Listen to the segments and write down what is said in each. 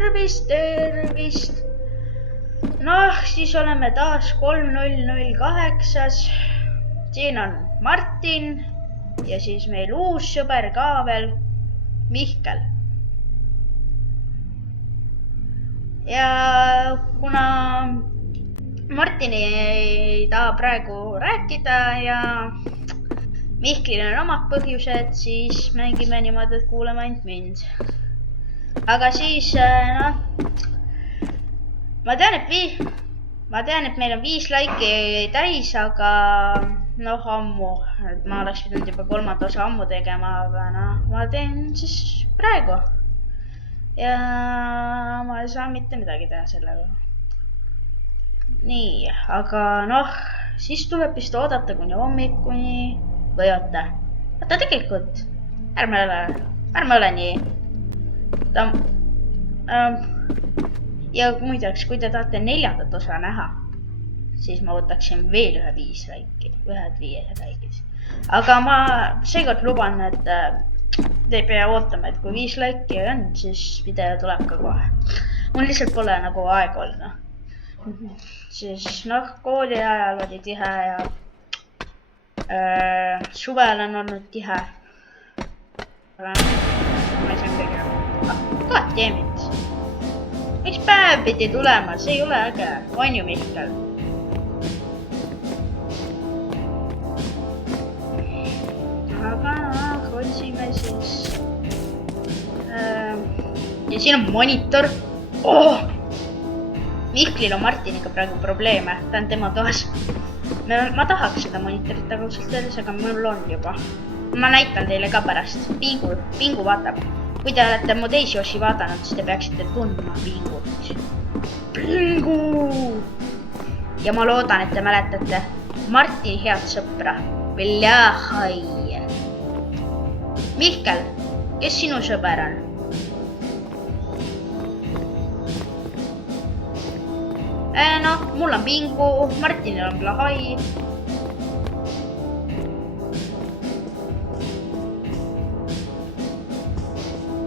tervist. Noh, siis oleme taas 3008-s. Siin on Martin ja siis meil uus sõber ka veel, Mihkel. Ja kuna Martin ei taha praegu rääkida ja Mihklil on omad põhjused, siis mängime niimoodi, et kuuleme ainult mind. Aga siis, noh, ma tean, et meil on 5 laiki täis, aga noh, ammu. Ma oleks pidanud juba 3. osa ammu tegema, aga noh, ma teen siis praegu. Ja ma ei saa mitte midagi teha sellega. Nii, aga noh, siis tuleb vist oodata kuni hommikuni või oota. Oota tegelikult, ärme ole nii. Ja muideks, kui te tahate 4. osa näha, siis ma võtaksin veel ühe 5 laiki, ühed 5 laikid. Aga ma seekord luban, et te ei pea ootama, et kui 5 laiki on, siis video tuleb ka kohe. Mul lihtsalt pole nagu aega olnud. Siis noh, kooli ajal oli tihe ja suvel on olnud tihe. Aga ma ei saa tegema. God damn it. Miks päev pidi tulema? See ei ole äge. On ju, Mihkel? Aga noh, otsime siis. Ja siin on monitor. Oh! Mihklil on Martiniga praegu probleeme. Ta on tema toas. Ma tahaks seda monitorit tagauselt öeldes, aga mul on juba. Ma näitan teile ka pärast. Pingu vaatab. Kui te olete mu teisi osi vaadanud, siis te peaksite tundma Pingut. Pingu! Ja ma loodan, et te mäletate Martini head sõpra. Väljahai. Mihkel, kes sinu sõber on? Noh, mul on Pingu, Martinil on Vlahai.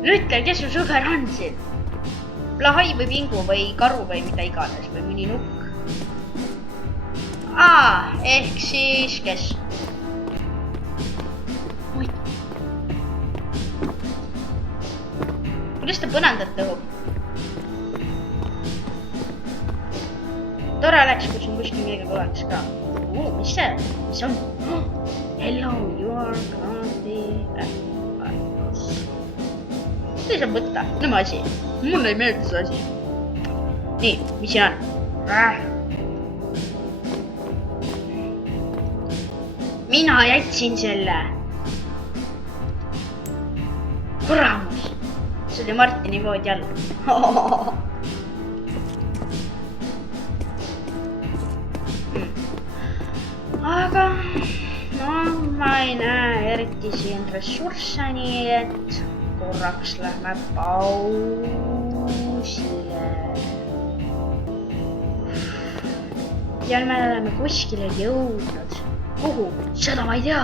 Ütle, kes su sõber on siin? Vlahai või Pingu või karu või mida iganes või mõni nukk. Ehk siis kes? Kuidas ta põnendat tõhub? Tore oleks, kui siin kuskil midagi tuleks ka. Mis see? Mis on? Hello, you are county. Mida saab võtta? Nõme asi. Mulle ei meeldi see asi. Nii, mis siin on? Mina jätsin selle. Kuramus. See oli Martini voodi all. Aga no, ma ei näe eriti siin ressursse, nii et korraks lähme pausile. Ja me oleme kuskile jõudnud. Kuhu? Seda ma ei tea.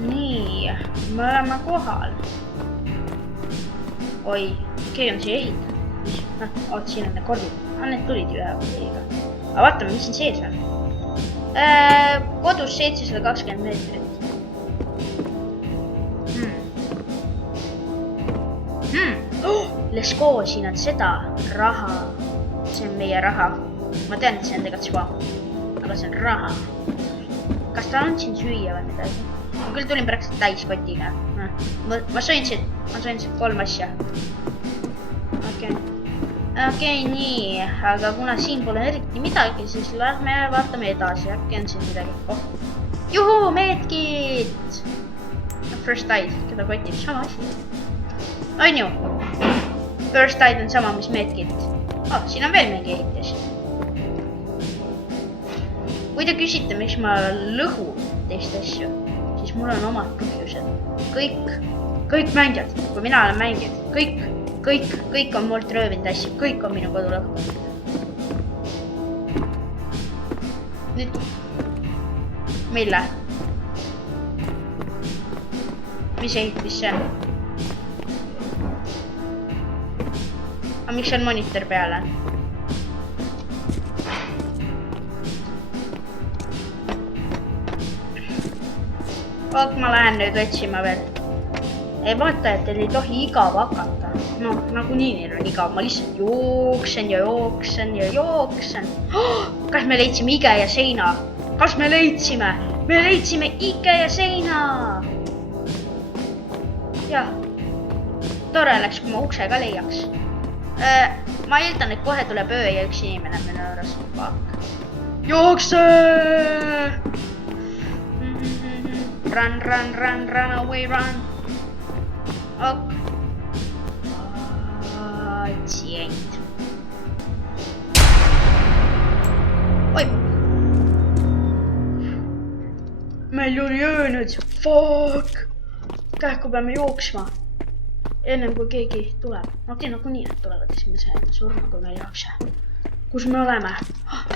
Nii, me oleme kohal. Oi, keegi on siia ehitanud. Oot, siin on need kordid. Need tulid ju ühe võiga. Aga vaatame, mis siin sees on. Kodus 720 meetrit. Let's go, siin on seda raha. See on meie raha. Ma tean, et see on tegelikult sva. Aga see on raha. Kas ta on siin süüa või midagi? Ma küll tulin praktiliselt täis kotiga. Ma sõin siit 3 asja. Okei, nii. Aga kuna siin pole eriti midagi, siis lähme vaatame edasi. Äkki on siin midagi. Juhu, medkit! First aid, keda kotib sama asi. On ju? First aid on sama, mis medkit. Siin on veel mingi ehitis. Kui te küsite, miks ma lõhun teist asju, siis mul on omad põhjused. Kõik mängijad, kui mina olen mängijad, kõik on mult röövinud asju, kõik on minu kodu lõhkunud. Nüüd Mille? Mis ehitis see? Aga miks on monitor peale? Oot, ma lähen nüüd otsima veel. Ei vaata, et teil ei tohi igav hakata. No, nagunii neil on igav. Ma lihtsalt jooksen ja jooksen ja jooksen. Kas me leidsime ige ja seina? Kas me leidsime? Me leidsime ige ja seina! Jah. Tore oleks, kui ma ukse ka leiaks. Ma eeldan, et kohe tuleb öö ja üks inimene minu juures. Jookse! Run away, run. Ok. Patsient. Oi. Meil oli öö nüüd. Fuck. Kähku peame jooksma. Ennem kui keegi tuleb. Okei, nagunii nad tulevad, siis me saime surma, kui me ei jookse. Kus me oleme?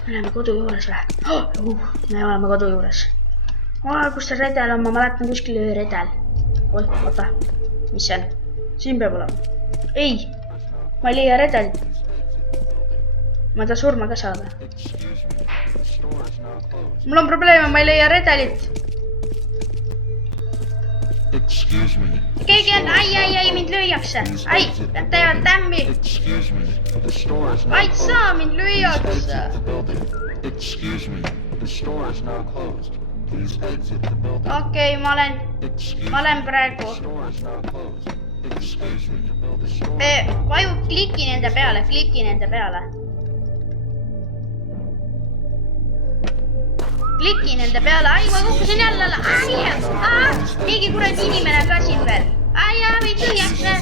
Me oleme kodu juures või? Me oleme kodu juures. Kus see redel on? Ma mäletan kuskil redel. Oi, oota. Mis see on? Siin peab olema. Ei, ma ei leia redelit. Ma ei taha surma ka saada. Mul on probleeme, ma ei leia redelit. Keegi on, ai, mind lüüakse. Ai, nad teevad tämmi. Vaid saa, mind lüüakse. Okei, ma olen praegu. Vaju, kliki nende peale. Kliki nende peale. Ai, ma kukkusin jälle. Mingi kuradi inimene ka siin veel. Ai, mind lüüakse.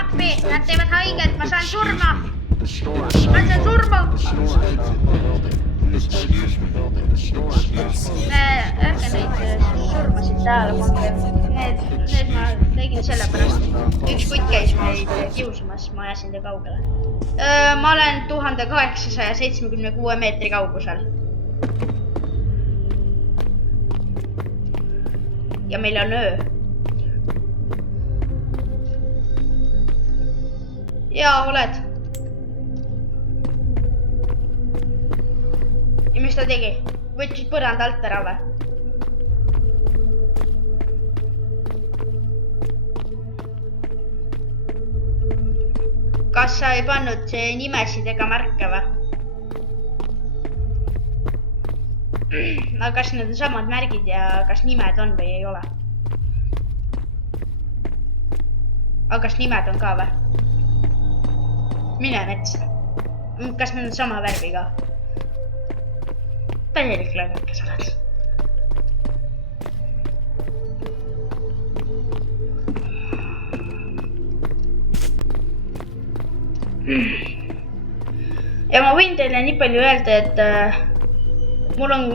Appi, nad teevad haiget. Ma saan surma. Ärge neid surmasid tähele pange. Need ma tegin sellepärast. Üks kutt käis meid kiusamas, ma ajasin ta kaugele. Ma olen 1876 meetri kaugusel. Ja meil on öö. Jaa, oled. Ja mis ta tegi? Võtsid põranda alt ära või? Kas sa ei pannud nimesid ega märke või? Aga kas need on samad märgid ja kas nimed on või ei ole? Aga kas nimed on ka või? Mine metsa. Kas need on sama värvi ka? Täielik lõõgakas oled. Ja ma võin teile nii palju öelda, et mul on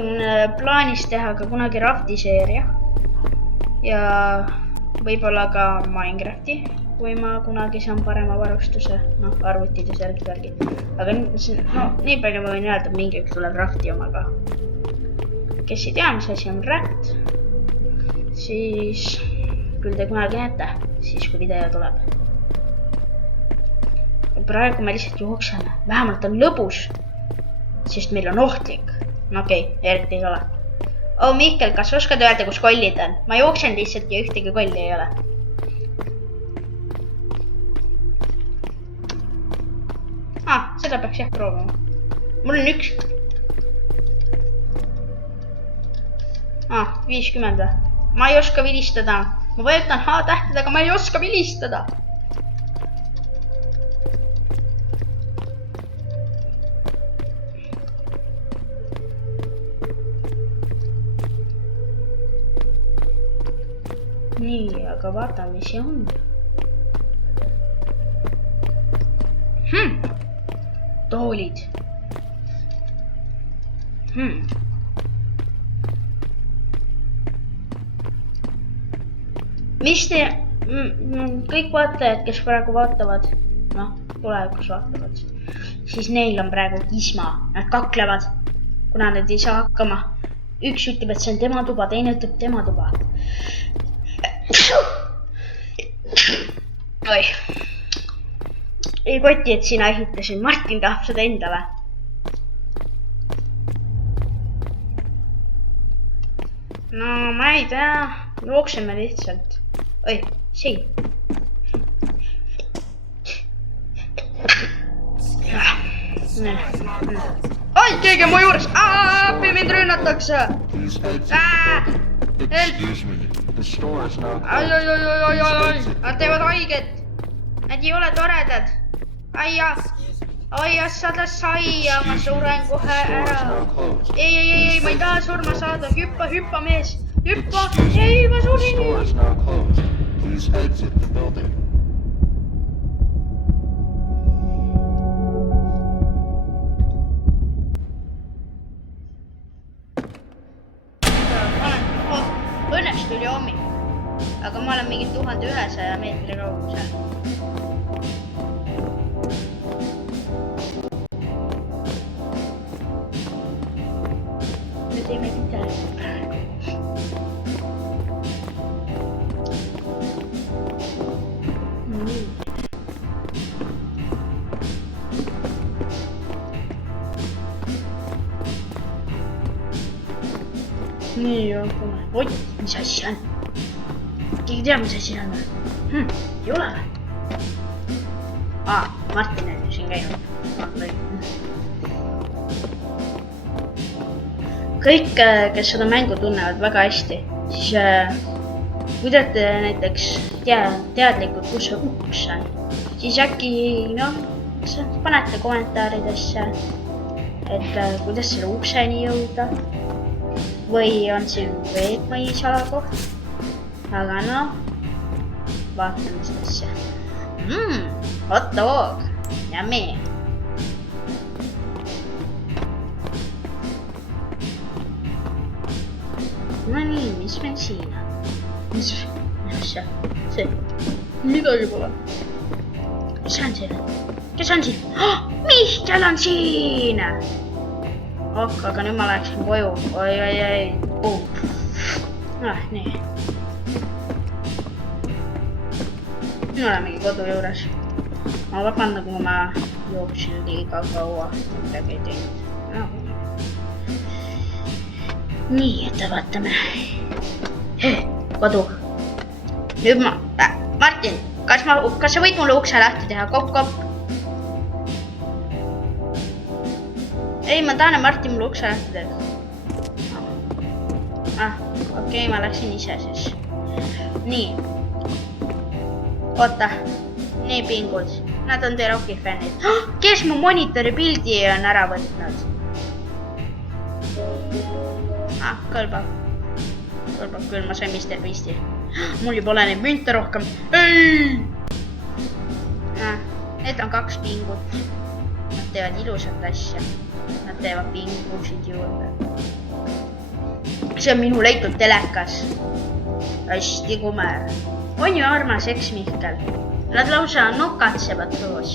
plaanis teha ka kunagi Rafti seeria ja võib-olla ka Minecrafti, kui ma kunagi saan parema varustuse, arvutid ja särgi. Aga nii palju ma võin öelda, et mingi üks tuleb Rafti omaga. Kes ei tea, mis asi on Raft, siis küll te kunagi näete, siis kui video tuleb. Praegu me lihtsalt jookseme, vähemalt on lõbus, sest meil on ohtlik. Okei, eriti ei ole. Mihkel, kas oskad öelda, kus kollid on? Ma jooksen lihtsalt ja ühtegi kolli ei ole. Seda peaks jah proovima. Mul on üks. 50 või? Ma ei oska vilistada. Ma vajutan H-tähted, aga ma ei oska vilistada. Nii, aga vaata, mis see on. Toolid. Mis te, kõik vaatajad, kes praegu vaatavad, tulevikus vaatavad, siis neil on praegu kisma, nad kaklevad. kuna nad ei saa hakkama. Üks ütleb, et see on tema tuba, teine ütleb tema tuba. Oi. Ei koti, et sina ehitasid. Martin tahab seda endale. No ma ei tea. Jookseme lihtsalt. Oi, siin. Oi, keegi on mu juures. Appi, mind rünnatakse. Ai. Nad teevad haiget. Nad ei ole toredad. Ai, sada saia. Ma suren kohe ära. Ei, ma ei taha surma saada. Hüppa, mees. Hüppa. Ei, ma surin. Õnneks tuli hommik, aga ma olen mingi 1100 meetri kaugusel. Me teeme midagi praegu. Nii, aga oi, mis asi on? Keegi teab, mis asi on või? Ei ole või? Martin on ju siin käinud. Kõik, kes seda mängu tunnevad väga hästi, siis kui te olete näiteks teadlikud, kus see uks on, siis äkki, panete kommentaaridesse, et kuidas selle ukseni jõuda. Või on siin veel mõni salakoht. Aga vaatame seda asja. Hot dog. Yummy. No nii, mis meil siin on? Mis asja? See. Midagi pole. Kes on siin? Mihkel on siin! Aga nüüd ma läheksin koju. Oi. Nii. Nüüd olemegi kodu juures. Ma vabandan, kui ma jooksin liiga kaua. Midagi ei teinud. Nii, et vaatame. Kodu. Nüüd Martin, kas sa võid mulle ukse lahti teha? Kopp. Ei, ma tahan, et Martin mulle ukse lahti teha. Okei, ma läksin ise siis. Nii. Oota. Nii pingud. Nad on teie Rocki fännid. Kes mu monitori pildi on ära võtnud? Kõlbab küll, ma sain Mr. Beasti. Mul ei pole neid münte rohkem. Ei! Need on 2 pingut. Nad teevad ilusat asja. Nad teevad pingusid juurde. See on minu leitud telekas. Hästi kumer. On ju armas eks Mihkel? Nad lausa nokatsevad koos.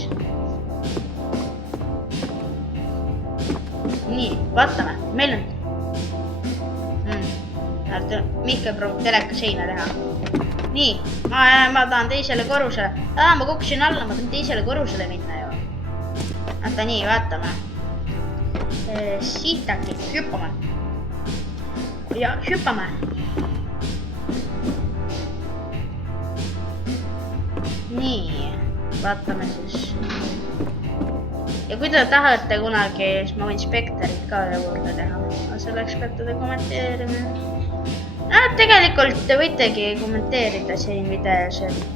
Nii, vaatame. Meil on... Mihkel proovib teleka seina teha. Nii, ma tahan teisele korrusele. Ma kukkusin alla, ma tahan teisele korrusele minna ju. Vaata nii, vaatame. Siit äkki, hüppame. Ja hüppame. Nii, vaatame siis. Ja kui te tahate kunagi, siis ma võin spektorit ka juurde teha. Selleks peate te kommenteerima. Tegelikult te võitegi kommenteerida siin videos, et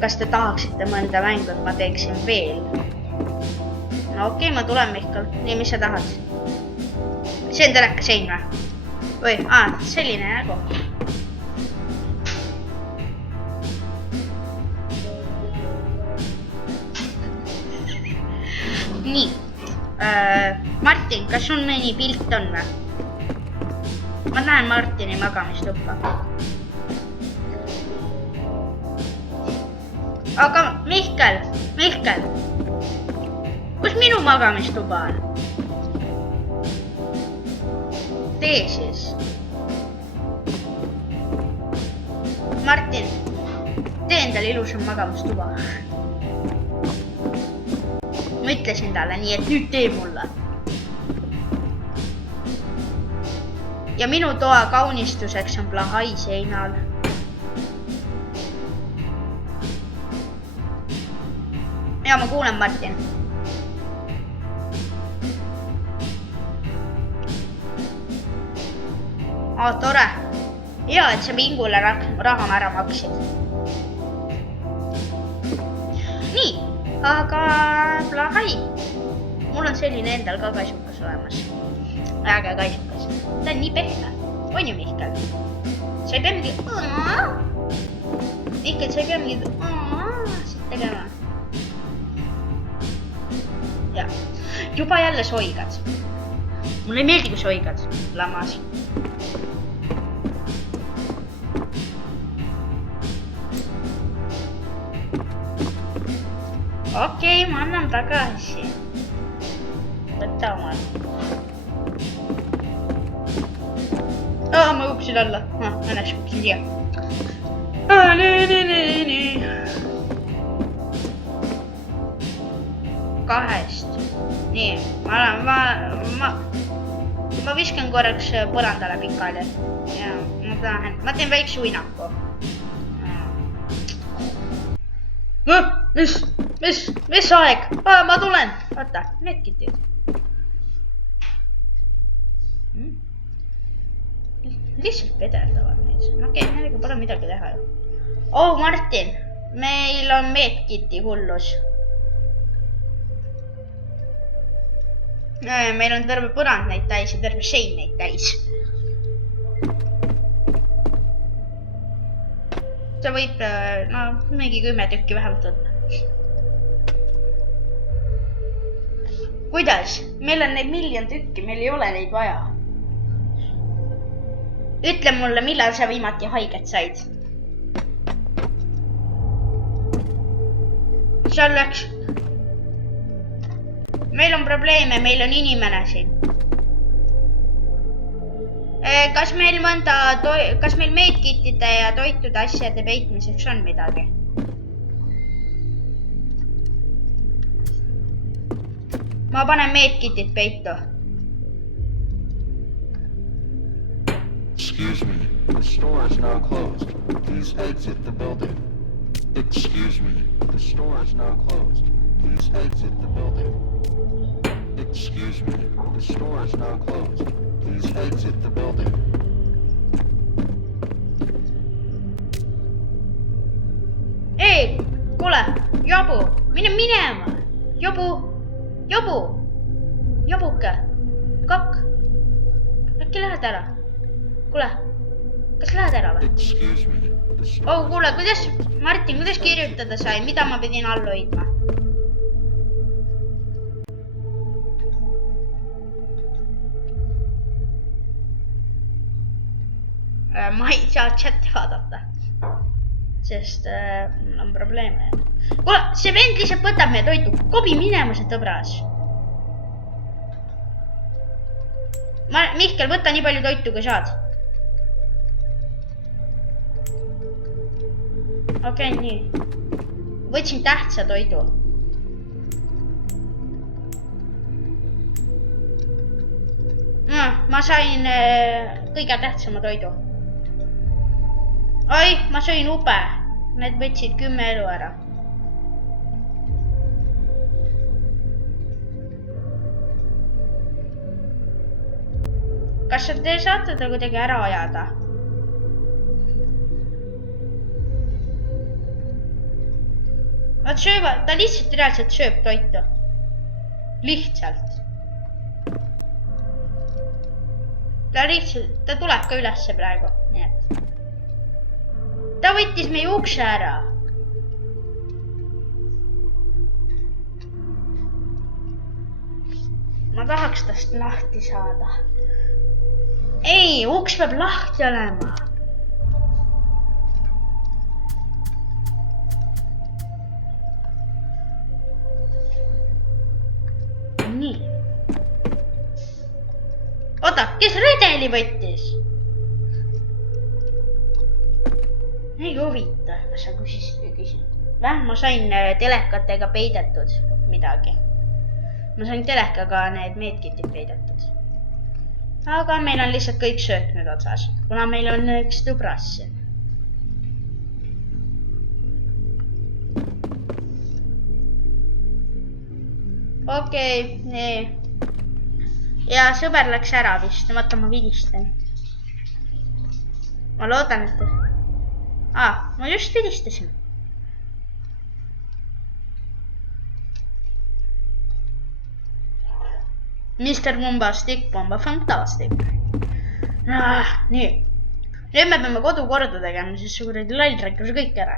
kas te tahaksite mõnda mängu, et ma teeksin veel. No okei, ma tulen Mihkel. Nii, mis sa tahad? See on teleka sein või? Või, selline nagu. Nii. Martin, kas sul mõni pilt on või? Ma näen Martini magamistuppa. Aga Mihkel, kus minu magamistuba on? tee siis. Martin, tee endale ilusam magamistuba. Ma ütlesin talle nii, et nüüd tee mulle. Ja minu toa kaunistuseks on plahai seinal. Ja ma kuulen, Martin. Tore. Hea, et sa Mingule raha ära maksid. Nii, aga plahai. Mul on selline endal ka kaisukas olemas. Äge kaisukas. Ta on nii pehme. On ju, Mihkel? Sa ei pea mingi... Mihkel, sa ei pea mingi... Siit tegema. Ja. Juba jälle soigad. Mulle ei meeldi, kui soigad. Lammas. Okei, ma annan tagasi. Võtta omal. Ma kuksin alla. Õnneks kuksin siia. Nii. 2. Nii, ma viskan korraks põrandale pikali. Ja, ma teen väikse uinaku. Mis aeg? Ma tulen. Vaata, need kitid. Lihtsalt vederdavad neid. Okei, nendega pole midagi teha ju. Martin, meil on medkiti hullus. Meil on terve põrand neid täis ja terve sein neid täis. Sa võid, mingi 10 tükki vähemalt võtta. Kuidas? Meil on neid 1 000 000 tükki, meil ei ole neid vaja. Ütle mulle, millal sa viimati haiget said? Seal läks. Meil on probleeme, meil on inimene siin. Kas meil medkitide ja toitude asjade peitmiseks on midagi? Ma panen medkitid peitu. Excuse me, the store is now closed. Please exit the building. Excuse me, the store is now closed. Please exit the building. Excuse me, the store is now closed. Please exit the building. Ei, kuule, Jobu, mine minema. Jobuke, kakk. Äkki lähed ära? Kuule, kas lähed ära või? Kuule, Martin, kuidas kirjutada sai? Mida ma pidin all hoidma? Ma ei saa chati vaadata, sest mul on probleeme. Kuule, see vend lihtsalt võtab meie toitu. Kobi minema, see tõbras. Mihkel, võta nii palju toitu, kui saad. Okei, nii. Võtsin tähtsa toidu. Ma sain kõige tähtsama toidu. Oi, ma sõin ube. Need võtsid 10 elu ära. Kas te saate ta kuidagi ära ajada? Nad söövad, ta lihtsalt reaalselt sööb toitu. Lihtsalt. Ta tuleb ka ülesse praegu. Nii et. Ta võttis meie ukse ära. Ma tahaks tast lahti saada. Ei, uks peab lahti olema. Nii. Oota, kes redeli võttis? ei huvita, kas sa küsisid või küsinud. Ma sain telekatega peidetud midagi. Ma sain telekaga need medkitid peidetud. Aga meil on lihtsalt kõik söök nüüd otsas, kuna meil on üks tõbras siin. Okei, nii. Ja sõber läks ära vist, vaata ma vilistan. Ma loodan, et... ma just vilistasin. Mr. Bombastic, Bomba Fantastic. Nii. Nüüd me peame kodu korda tegema, siis kuradi lall rääkis kõik ära.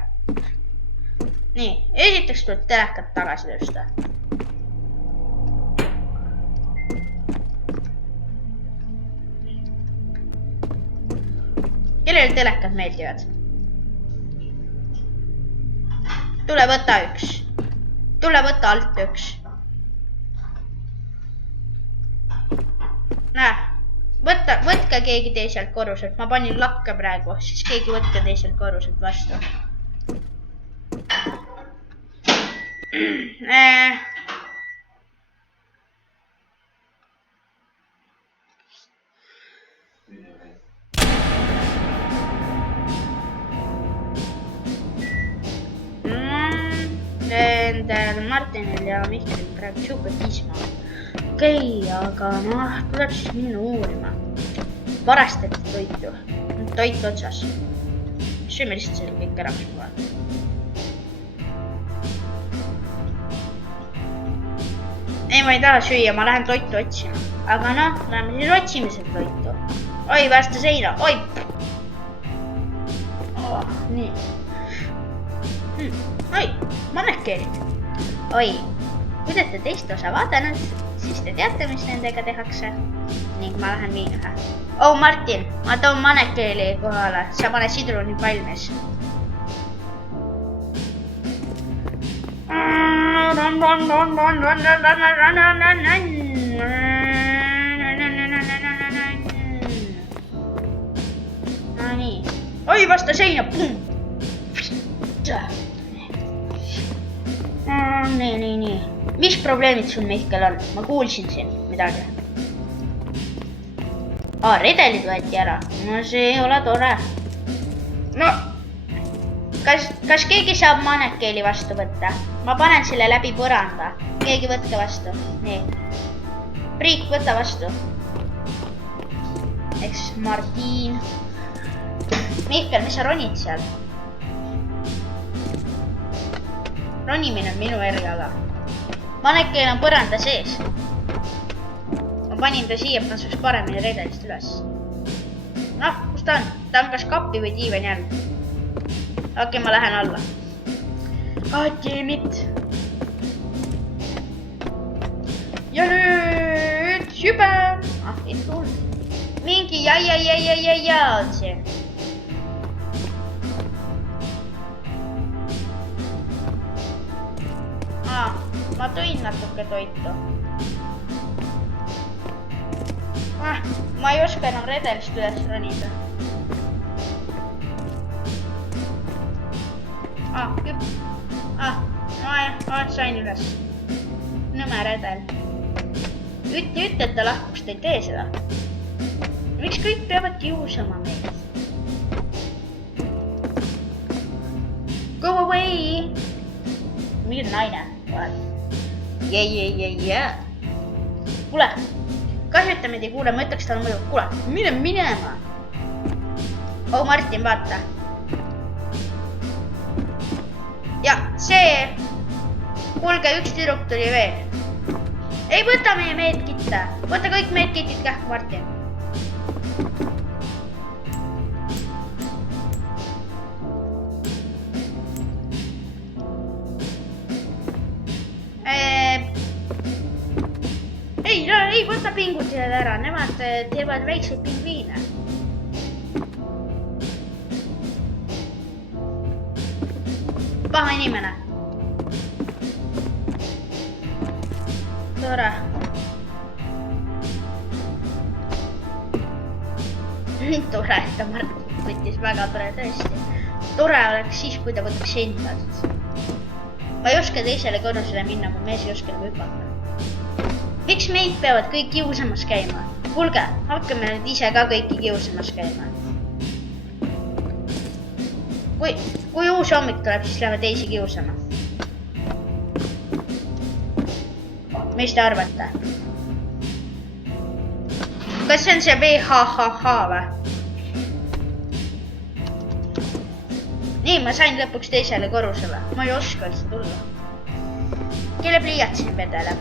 Nii, esiteks tuleb telekat tagasi tõsta. Kellele telekad meeldivad? Tule võta üks. Tule võta alt üks. Võtke keegi teiselt korruselt. Ma panin lakke praegu, siis keegi võtke teiselt korruselt vastu. Endal Martinil ja Mihkelil praegu siuke pisma. Okei, aga tuleb siis minna uurima. Varastati toitu. Toit otsas. Sööme lihtsalt selle kõik ära, mis ma olen. Ei, ma ei taha süüa, ma lähen toitu otsima. Aga läheme siis otsime seda toitu. Oi, vastu seina, oi! Nii. Oi, mannekeelid. Oi, kui te olete teist osa vaadanud, siis te teate, mis nendega tehakse. Ning ma lähen viin ühe. Martin, ma toon mannekeeli kohale. Sa pane sidruni valmis. No nii. Oi, vastu seina. Nii. Mis probleemid sul, Mihkel, on? Ma kuulsin siin midagi. Redelid võeti ära. No see ei ole tore. No, kas keegi saab mannekeeli vastu võtta? Ma panen selle läbi põranda. Keegi võtke vastu. Nii. Priik, võta vastu. Eks Martin. Mihkel, mis sa ronid seal? Ronimine on minu eriala. Mannekeel on põranda sees. Ma panin ta siia, et ma saaks paremini redelist üles. Kus ta on? Ta on kas kappi või diivani all. Okei, ma lähen alla. Damn it. Ja nüüd sübe. Ei tulnud. Mingi ja on see. Ma tõin natuke toitu. Ma ei oska enam redelist üles ronida. Sain üles. Nõme redel. Ütle, et ta lahkuks, ta ei tee seda. Miks kõik peavad kiusama meid? Go away! Mingi naine. Kuule, kahjuta meid ei kuule, ma ütleks talle muidu. Kuule, mine minema. Martin, vaata. Ja see. Kuulge, üks tüdruk tuli veel. Ei võta meie meedkitte. Võta kõik meedkitid kähku, Martin. Ei võta pingutised ära, nemad teevad väikseid pingviine. Paha inimene. Tore. tore, et ta Martin võttis, väga tore tõesti. Tore oleks siis, kui ta võtaks endalt. Ma ei oska teisele korrusele minna, kui mees ei oska hüpata. Miks meid peavad kõik kiusamas käima? Kuulge, hakkame nüüd ise ka kõiki kiusamas käima. Kui uus hommik tuleb, siis läheme teisi kiusama. Mis te arvate? Kas see on see VHHH või? Nii, ma sain lõpuks teisele korrusele. Ma ei oska üldse tulla. Kelle pliiats siin vedeleb?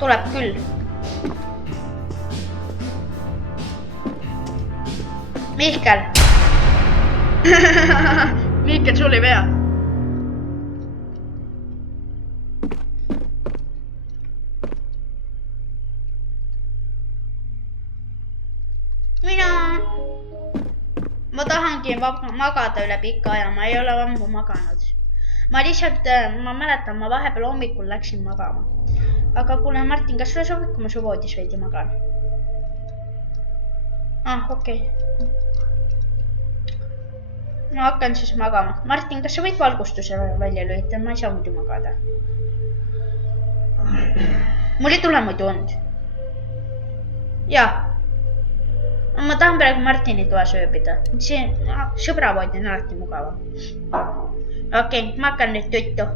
Tuleb küll. Mihkel. Mihkel, sul ei vea. Ma tahangi magada üle pika aja, ma ei ole ammu maganud. Ma lihtsalt, ma mäletan, ma vahepeal hommikul läksin magama. Aga kuule, Martin, kas sulle sobib, kui ma su voodis veidi magan? Okei. Ma hakkan siis magama. Martin, kas sa võid valgustuse välja lülitada? Ma ei saa muidu magada. Mul ei tule muidu und. Jaa. Ma tahan praegu Martini toas ööbida. Sõbravood on alati mugava. Okei, ma hakkan nüüd tuttu.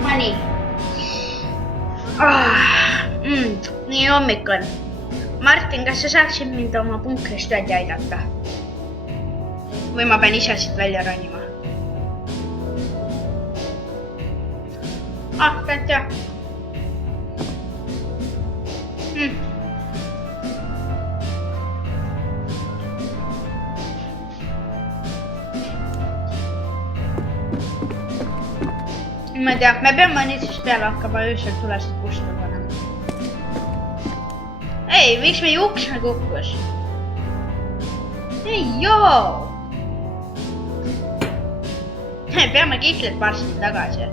Mani. Nii hommik on. Martin, kas sa saaksid mind oma punkrist välja aidata? Või ma pean ise siit välja ronima? Pead jah. Ma ei tea, me peame nüüd siis peale hakkama öösel tulesid kustu panema. Ei, miks meie ukse kukkus? Ei, joo! Peame kihlet varsti tagasi.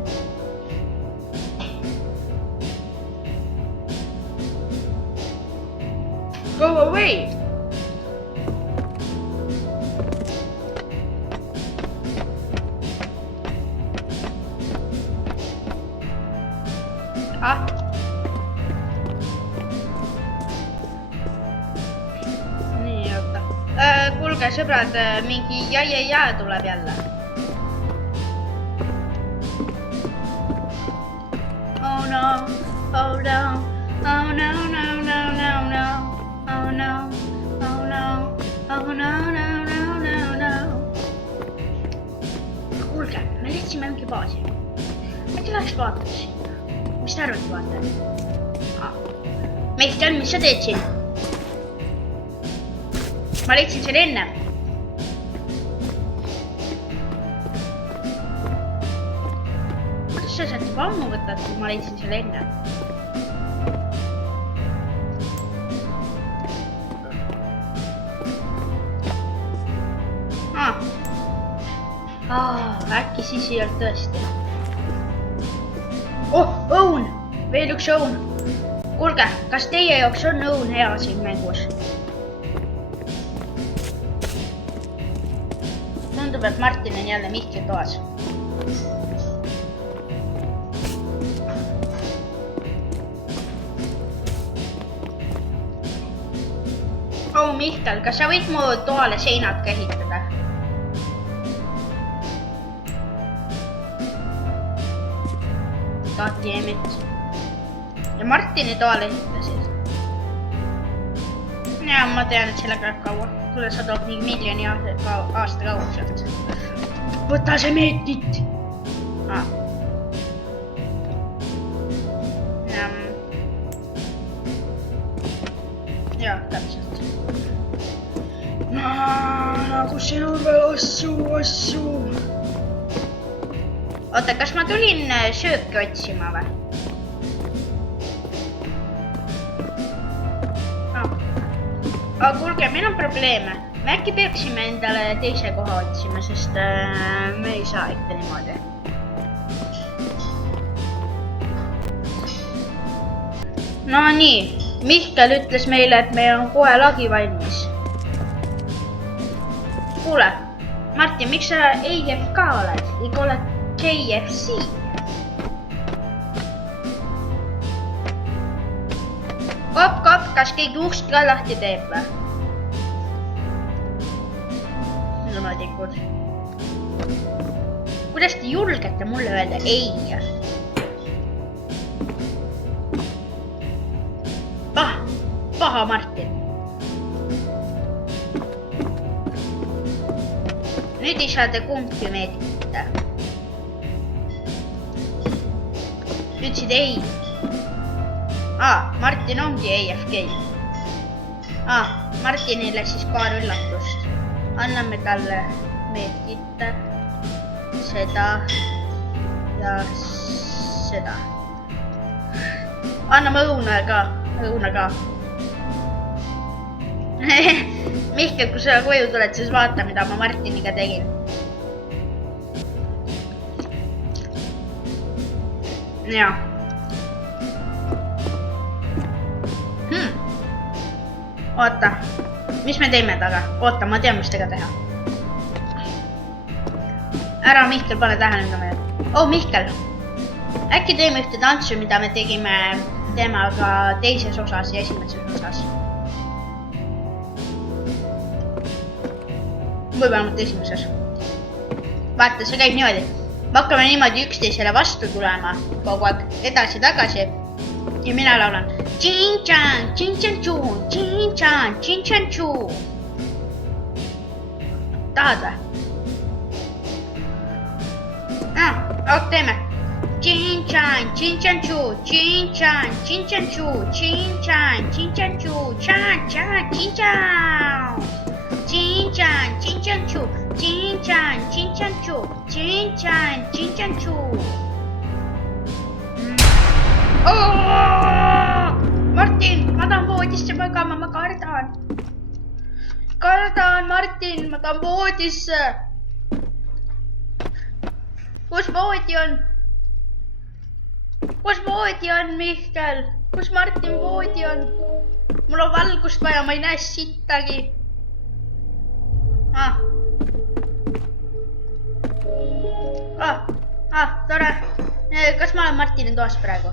Go away! Nii, oota. Kuulge, sõbrad, mingi jää tuleb jälle. Oh no, oh no, oh no, no, no, no, no, oh no, oh no, oh no, no, no, no, no. Kuulge, me leidsime mingi baasi. Äkki läheks vaatama sinna. Mis te arvate, vaata? Mihkel, mis sa teed siin? Ma leidsin selle enne. Kuidas sa sealt juba ammu võtad, kui ma leidsin selle enne? Äkki siis ei olnud tõesti. Õun! Veel üks õun. Kuulge, kas teie jaoks on õun hea siin mängus? Tundub, et Martin on jälle Mihkli toas. Mihkel, kas sa võid mu toale seinad ka ehitada? Damn. Ja Martini toale ehitasid. Ja ma tean, et selle käib kaua. Kuule, sa toob nii miljoni aasta kaua sealt. Võta see meetit! Jah, täpselt. Kus siin on veel asju? Oota, kas ma tulin sööki otsima või? Kuulge, meil on probleeme. me äkki peaksime endale teise koha otsima, sest me ei saa ikka niimoodi. No nii, Mihkel ütles meile, et meil on kohe lagi valmis. Kuule, Martin, miks sa AFK oled? Ikka oled KFC. Kop, kas keegi ust ka lahti teeb või? Nõmadikud. Kuidas te julgete mulle öelda ei? Paha Martin. Nüüd ei saa te kumbki meeditada. Ütlesid ei. Martin ongi AFK. Martinile siis paar üllatust. Anname talle meedkita, seda ja seda. Anname õuna ka. Mihkel, kui sa koju tuled, siis vaata, mida ma Martiniga tegin. Jaa. Oota, mis me teeme taga? Oota, ma tean, mis tega teha. Ära, Mihkel, pane tähele, mida me teeme. Mihkel, äkki teeme ühte tantsu, mida me tegime temaga teises osas ja esimeses osas. Või vähemalt esimeses. Vaata, see käib niimoodi. Me hakkame niimoodi üksteisele vastu tulema kogu aeg edasi-tagasi. Ja mina laulan Chin-chan, chin-chan-chuu, chin-chan, chin-chan-chuu. Tahad või? Teeme. Chin-chan, chin-chan-chuu, chin-chan, chin-chan-chuu, chin-chan, chin-chan-chuu, chan-chan, chin-chan. Chin-chan, chin-chan-chuu, chin-chan, chin-chan-chuu, chin-chan, chin-chan-chuu. Martin, ma tahan voodisse magama, ma kardan. Martin, ma tahan voodisse. Kus voodi on? Kus voodi on, Mihkel? Kus Martin voodi on? Mul on valgust vaja, ma ei näe sittagi. Tore. Kas ma olen Martini toas praegu?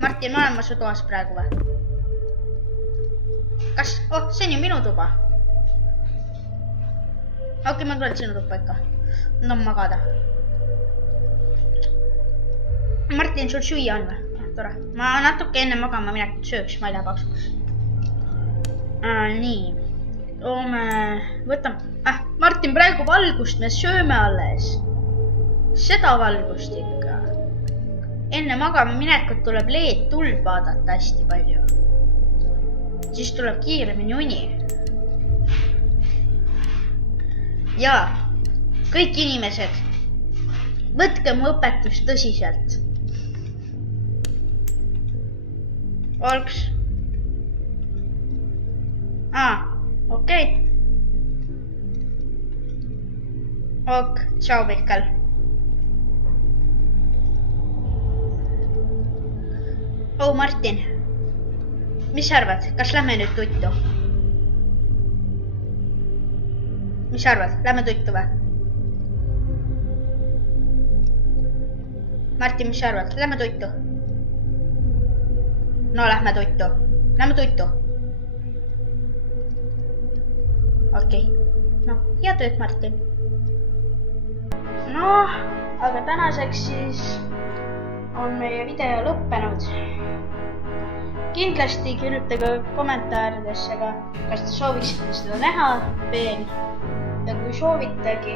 Martin, ma olen su toas praegu või? Kas? See on ju minu tuba. Okei, ma tulen sinu tuppa ikka. No magada. Martin, sul süüa on või? Tore. Ma natuke enne magama minekut sööks, ma ei lähe paksuks. Nii. Võtame. Martin, praegu valgust me sööme alles. Seda valgust ikka. Enne magama minekut tuleb LED-tuld vaadata hästi palju. Siis tuleb kiiremini uni. Ja kõik inimesed, võtke mu õpetust tõsiselt. Olks. Okei. Tšau, Mihkel. Martin, mis sa arvad, kas lähme nüüd tuttu? Mis sa arvad, lähme tuttu või? Martin, mis sa arvad, lähme tuttu? No, lähme tuttu. Okei. No, hea tööd, Martin. No, aga tänaseks siis on meie video lõppenud. Kindlasti kirjutage kommentaaridesse ka, kas te sooviksite seda näha veel. Ja kui soovitagi,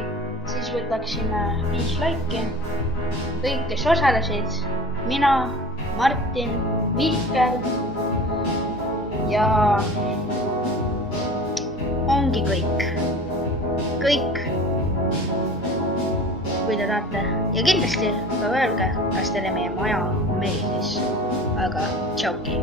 siis võtaksime 5 laiki. Kõik, kes osalesid, mina, Martin, Mihkel ja ongi kõik. Kõik. Kui te tahate. Ja kindlasti ka öelge, kas teile meie maja meeldis. Aga tšauki.